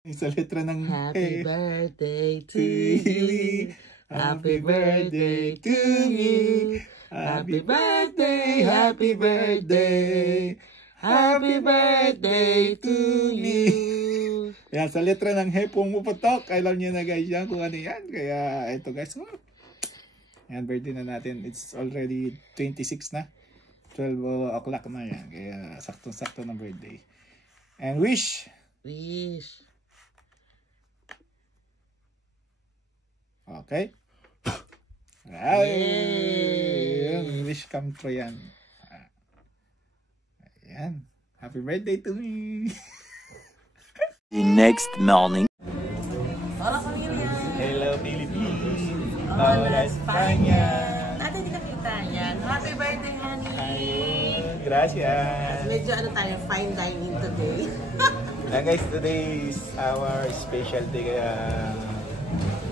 Sa letra ng Happy birthday to you. Happy birthday to you. Happy birthday, happy birthday. Happy birthday to you. Yan, sa letra ng he, pumuputok. Alam niyo na guys yan kung ano yan. Kaya ito guys. Yan, birthday na natin. It's already 26 na. 12 o'clock na yan. Kaya saktong-sakto na birthday. And wish. Wish. Okay. Ay, wish come true yan. Ayan. Happy birthday to me. The next morning. Hola familia. Hello Philippines. Hola España. Natin hindi nakita yan. Happy birthday, honey. Ay, gracias. Medyo ano tayo, fine dining today. Guys, today is our special day. Kaya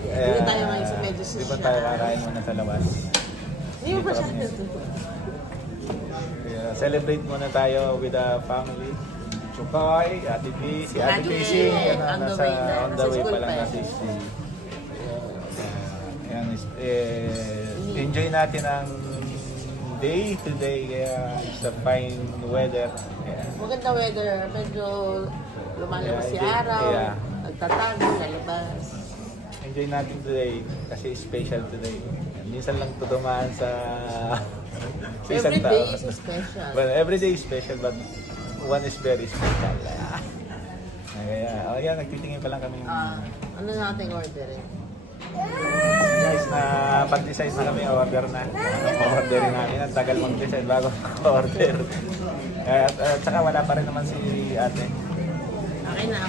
Hindi tayo ngayon sa medyo social. Di ba tayo kakain muna sa labas? Hindi mo pa siya dito. Celebrate muna tayo with the family. Chukoy, Ate B, si Ate Fishing. On the way pa lang natin. Enjoy natin ang day today. Kaya it's a fine weather. Maganda weather. Medyo lumalabas si araw. Nagtatago sa labas. Enjoy natin today kasi special today. Minsan lang ito dumaan sa isang tao. Every day is special. Well, every day is special but one is very special. Kaya, yan, nagtitingin pa lang kami. Ano natin orderin? Guys, na pag-decide na kami, order na. Orderin namin. Ang tagal mag-decide bago order. At saka wala pa rin naman si ate. Okay na.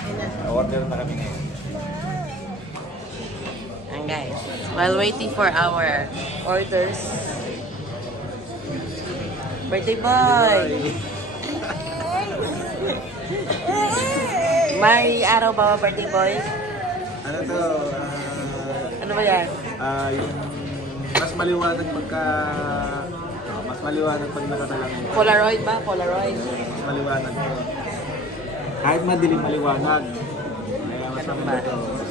Order na kami ngayon. And guys, while waiting for our orders, birthday boy! May araw ba birthday boy? Ano to? Ano ba yan? Yung mas maliwanag pagka... mas maliwanag pag nakasalamin. Polaroid ba? Polaroid? Mas maliwanag to. Kahit madilim maliwanag. Kaya mas maliwanag to.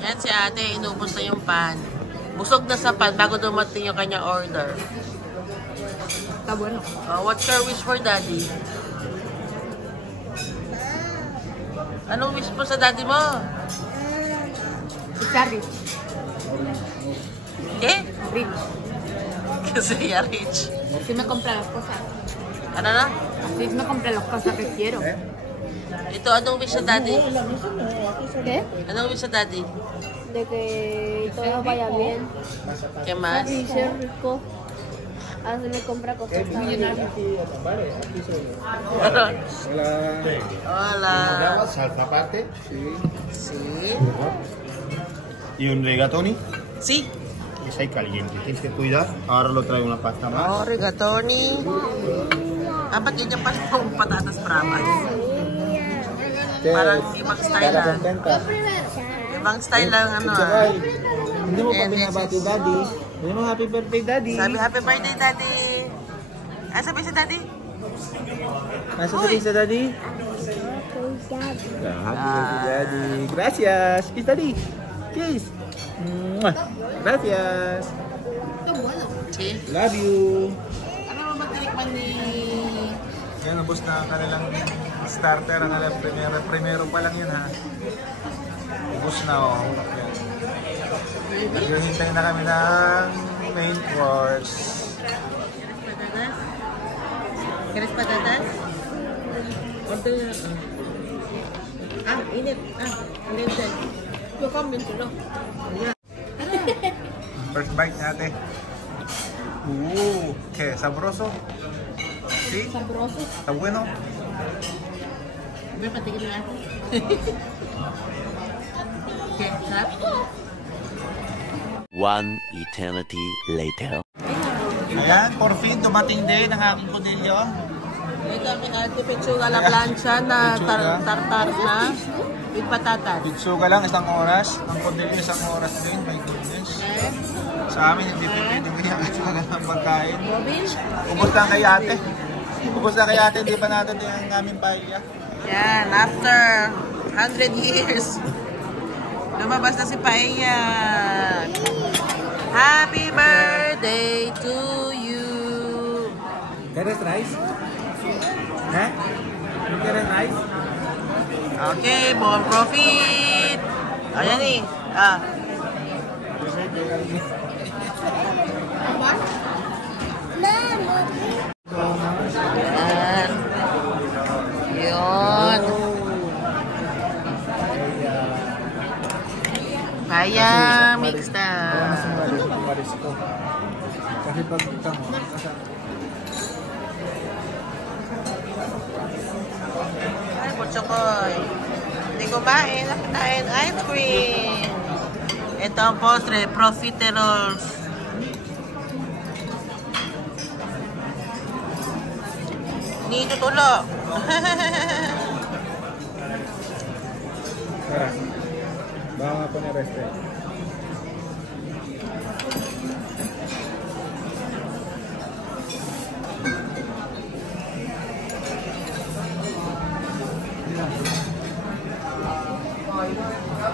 Yan si ate, inubos na yung pan. Busog na sa pan bago dumating yung kanya order. Bueno. What's your wish for daddy? Anong wish mo sa daddy mo? Está rich. Eh? Rich. Kasi ya rich. Así me compra las cosas. Ano na? Así me compra las cosas que quiero. Ito, anong wish sa daddy? ¿Qué? Anong wish sa daddy? De que todo vaya bien. ¿Qué más? Y ser rico. Así me compra cosas también. Hola. Salsa aparte. Sí. Y un rigatoni. Sí. Es ahí caliente. Tienes que cuidar. Ahora lo traigo una pasta más. Oh, rigatoni. Ba't ganyan pa yung patatas bramas? Parang ibang style lang. Ibang style lang ano ah. Hindi mo pa binabati daddy. Hindi mo happy birthday daddy. Sabi happy birthday daddy. Ano sabi sa daddy? Nasa sabi sa daddy? Happy birthday daddy. Gracias. Kiss daddy. Kiss. Gracias. See? Love you. Ano mo magkalikman ni... Yan, ubos na ang kanilang starter. Ang kanilang primero pa lang yun ha. Ubos na oh. Naghihintay na kami ng main course. Patatas? Keres patatas? Order na. Init. Init din. Yo kambing ko lang. First bite natin. Okay, sabroso. Sí? Sabroso. Está bueno. May patigil na ako. Okay, sarap? One eternity later. Ayan, for fin, dumating din ang aking kunilyo. Ito ang ate pechuga la plancha na tartar na with patatas. Pitsuga lang, isang oras. Ang kunilyo, isang oras din. My goodness. Sa amin, hindi pwedeng kaya ng pagkain. Robin? Ubus lang kay ate. Ubus lang kay ate, hindi pa natin ang aming paella. Yan, after 100 years. Lumabas na si Paella. Happy birthday to you. That is rice? Ha? That is rice? Okay, bon profit. Ayan eh. Ah. Ayan. Yun. Kaya mix na. Kasi pag ikaw mo, Ay, Butchokoy. Hindi kumain. Nakitayin ice cream. Ito ang postre, profiteroles. Hindi tutulo. baka ako na restaurant.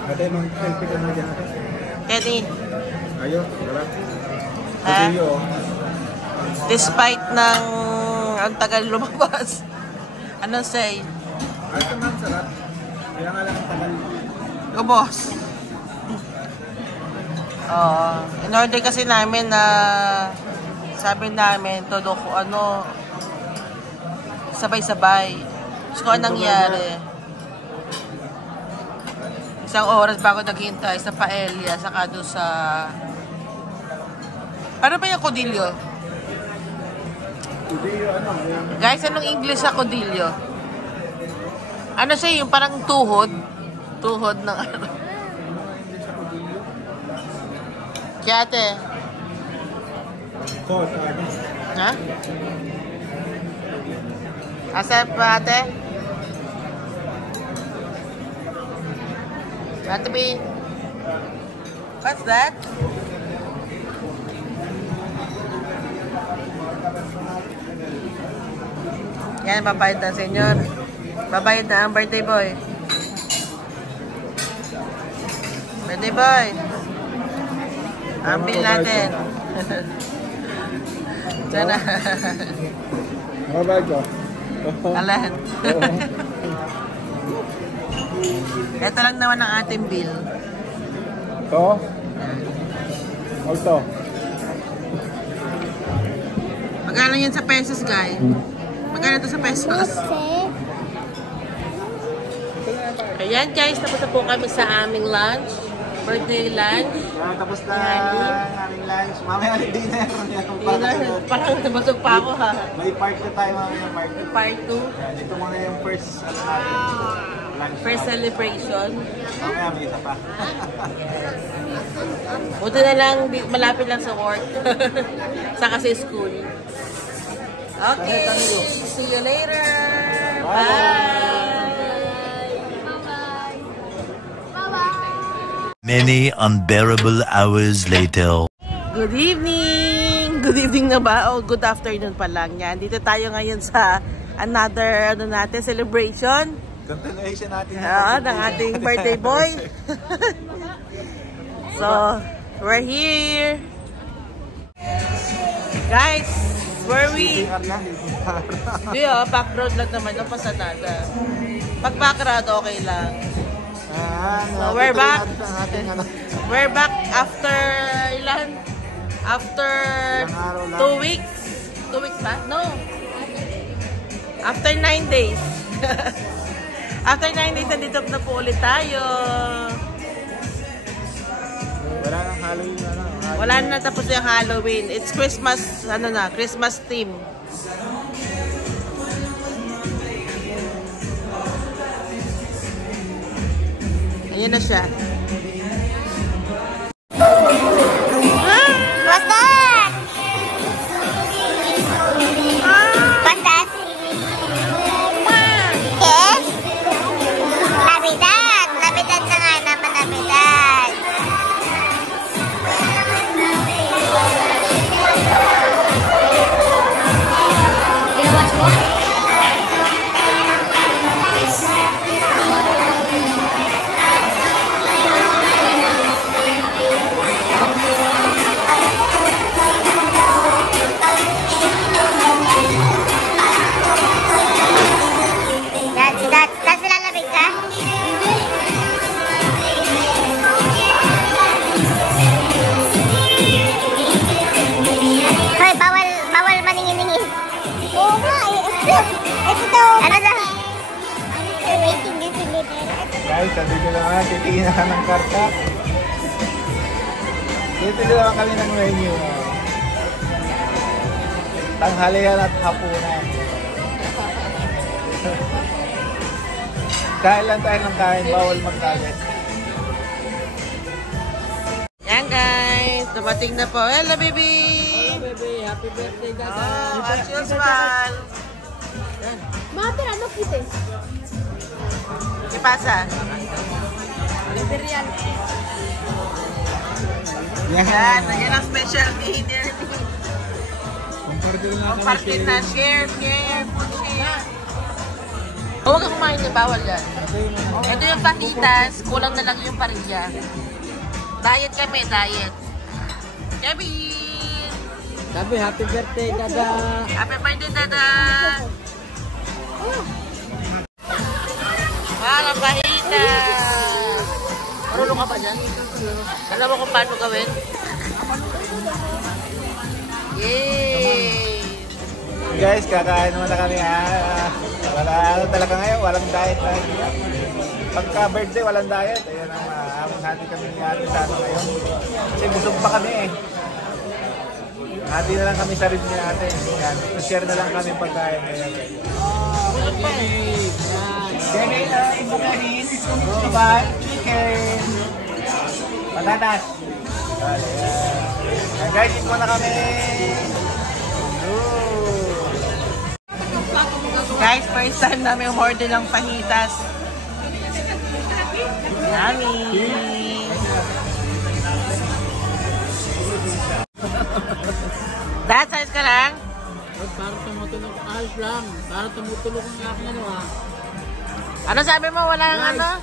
Ate, mag-selfie ka na dyan. Kenny, Ayaw, wala. ha? Video. Despite ng ang tagal lumabas. Ano say? Ay, ito nga, sarap. Kaya nga lang ang tagal. Ubos. Oo. In-order kasi namin na sabi namin todo ko ano sabay-sabay. So, anong nangyari? Isang oras bago naghintay sa paella, saka doon sa... Ano ba yung codillo? Video, ano? Yung... Guys, anong English sa codillo? Ano siya, yung parang tuhod? Tuhod ng ano? Kaya ate? So, ano? Ha? Asap pa ate? Ate B? What's that? Yan, babayad na senyor. Babayad na ang birthday boy. Birthday boy. Ambil natin. Sana. Mabay ko. Alan. Ito lang naman ang ating bill. Ito? Ito? Magkano yun sa pesos, guys? Magkano ito sa pesos? Ayan, guys. Tapos na po kami sa aming lunch. Birthday lunch. Tapos na ang aming lunch. Mamaya ulit dinner. Parang nabasog pa ako, ha? May part 2 tayo mamaya. Part 2. Ito muna yung first natin. Lunch. First celebration. Mamaya may isa pa. Buti na lang, malapit lang sa work. Sa kasi school. Okay. See you later. Bye. Many unbearable hours later. Good evening! Good evening na ba? O good afternoon pa lang yan. Dito tayo ngayon sa another celebration. Continuation natin. Ng ating birthday boy. So, we're here. Guys, where we? Hindi background lang naman ng pasanada. Pag background, okay lang. So, we're back. We're back after ilan? After 2 weeks. 2 weeks ba? No. After 9 days. After 9 days, nandito na po ulit tayo. Wala nang Halloween. Wala na tapos yung Halloween. It's Christmas, Christmas theme. Ayan na siya. What's that? What's that? Yes? Navidad. Navidad na nga naman, Navidad. Guys, dito naman, titingin na ng karta. Dito naman kami ng menu. Tanghalian at hapunan. Kain lang tayo ng kain, bawal magkalit. Yan guys, dumating na po. Hello baby! Hello baby, happy birthday Gaga. Oh, as usual. Ma, pero ano kita? ¿Qué pasa? Material. Yan, yan ang specialty niya. Compartin na, share, food share. Huwag kang kumain niya, bawal yan. Ito yung fajitas, kulang na lang yung parilla. Diet kami, diet. Kevin! Sabi, happy birthday Gaga. Happy birthday, Dada! Mga fajitas! Marunong ka ba dyan? Alam mo kung paano gawin? Yay! Guys, kakain naman na kami ha. Wala talaga ngayon, walang diet na. Pagka birthday, walang diet. Ayan ang aming hati kami ni ate sa ano ngayon. Kasi busog pa kami eh. Hati na lang kami sa rin ni ate. Yan, share na lang kami pagkain ngayon. Ganyan na, ibugahin, diba? Chicken, patatas. Ayan guys, eat muna kami. Guys, first time namin umorder ng fajitas. Yummy! Dad, size ka lang? Para tumutulog ang ayos lang. Para tumutulog ang aking ano ha. Ano sabi mo? Walang Guys, ano?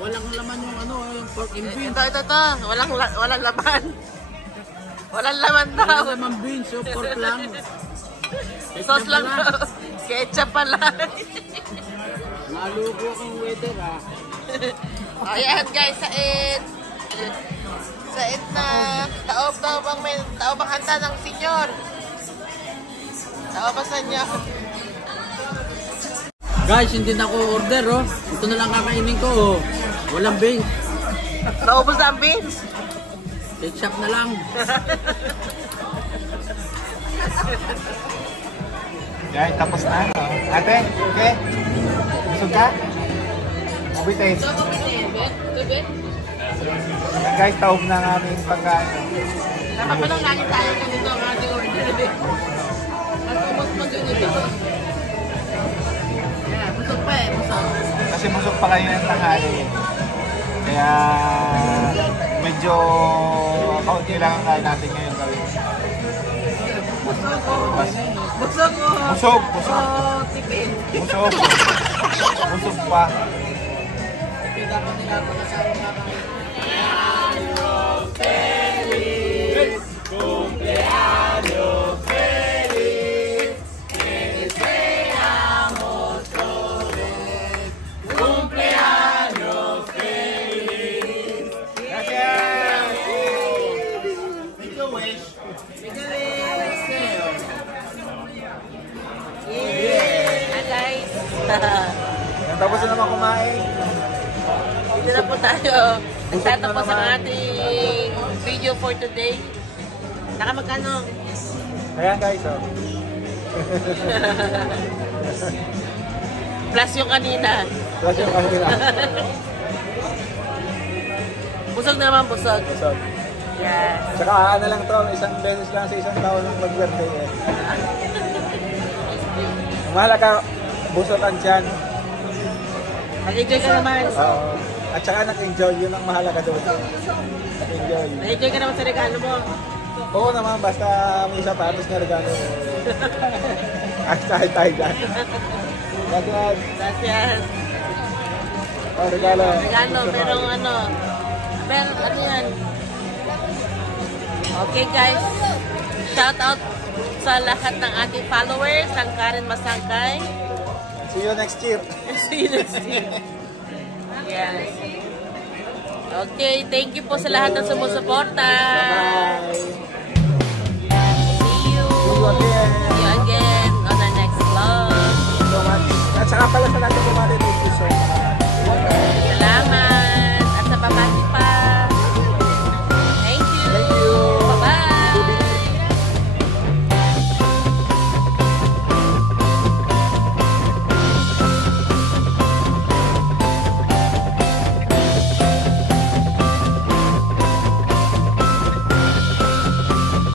Walang laman yung ano, yung pork and beans. Ito. Walang laman. Walang laman daw. Walang laman beans, yung pork lang. Sauce lang daw. Ketchup pala. Maluko akong weather ha. Ayan guys, Said na taob bang handa ng senyor. Taob ba sa niya? Guys, hindi na ako order oh. Ito na lang kakainin ko oh. Walang beans. Naubos na ang beans. Ketchup na lang. Guys, tapos na. Ate, okay? Busog ka? Mabitin. Guys, taob na ang aming pagkain. Dapat pa lang lagi tayo ganito ang ating order. Mas ubos mo dun ito. Yeah, busog pa eh, busog. Kasi busog pa kayo ng tanghali. Kaya medyo kaunti lang ang kain natin ngayon gawin. Busog ko. Busog. Oh, tipid. Busog pa. Dapat nila ako na sa kakain. Tapos na naman kumain. Dito na po tayo. Nagtatapos ang ating video for today. Saka magkano? Ayan guys, oh. Plus yung kanina. Plus yung kanila. Busog naman, busog. Busog. Yes. Tsaka ano lang to, isang beses lang sa isang taon ng mag-birthday eh. Mahalaga, busog ang tiyan. Nag-enjoy ka naman. Oo. At saka nag-enjoy, yun ang mahalaga doon. Nag-enjoy. Nag-enjoy ka naman sa regalo mo. Oo naman, basta may sapatos na regalo. Kahit tayo dyan. Gracias. Gracias. Oh, regalo. Regalo, pero ano yan? Okay guys, shout out sa lahat ng ating followers, ang Karen Masangkay. See you next year. See you next year. Yes. Okay, thank you po sa lahat ng sumusuporta. Bye-bye.